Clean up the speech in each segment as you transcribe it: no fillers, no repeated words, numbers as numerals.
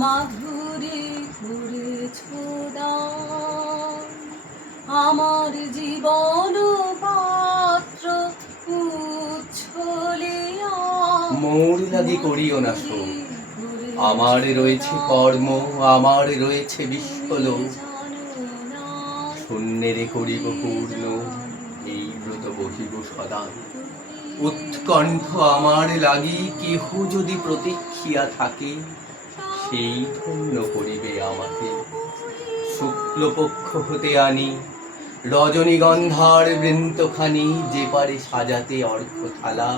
মাধুরী করেছ দান, আমার জীবন পাত্র উচ্ছলে মোর লাগি করিও না শোক, আমার রয়েছে কর্ম, আমার রয়েছে বিশ্বলোক। শূন্যেরে করিব পূর্ণ, এই ব্রত বহিব সদা। উৎকণ্ঠ আমার লাগি কেহ যদি প্রতীক্ষিয়া থাকে, সেই ধন্য করিবে আমাকে। শুক্লপক্ষ হতে আনি রজনীগন্ধার বৃন্তখানি, যে পারে সাজাতে অর্ঘ্যথালা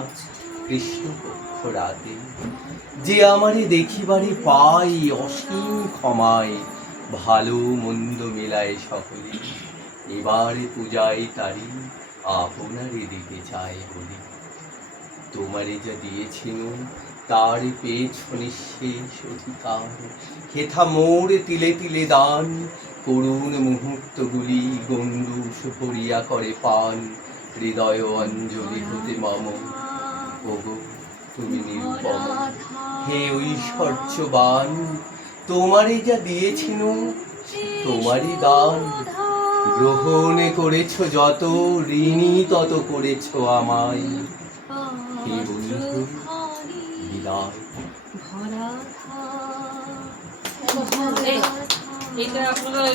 কৃষ্ণপক্ষ রাতে। যে আমারে দেখিবারে পাই অসীম ক্ষমায়, ভালো মন্দ মেলায় সকলে, এবারে পূজায় তারি আপনারে দিতে চায় বলে। তোমারে যা দিয়েছিল তার পেয়েছ নিঃশেষ অধিকার, হেথা মোর তিলে তিলে দান, করুণ মুহূর্তগুলি গণ্ডূষ ভরিয়া করে পান। হৃদয় অঞ্জলি হতে মম, ওগো তুমি নিরুপম, হে ঐশ্বর্যবান। তোমারে যা দিয়েছিল তোমারই দান, গ্রহণ করেছ যত, ঋণী তত করেছ আমায়। হে বন্ধু বিদায়। ভরা এইটা আপনারা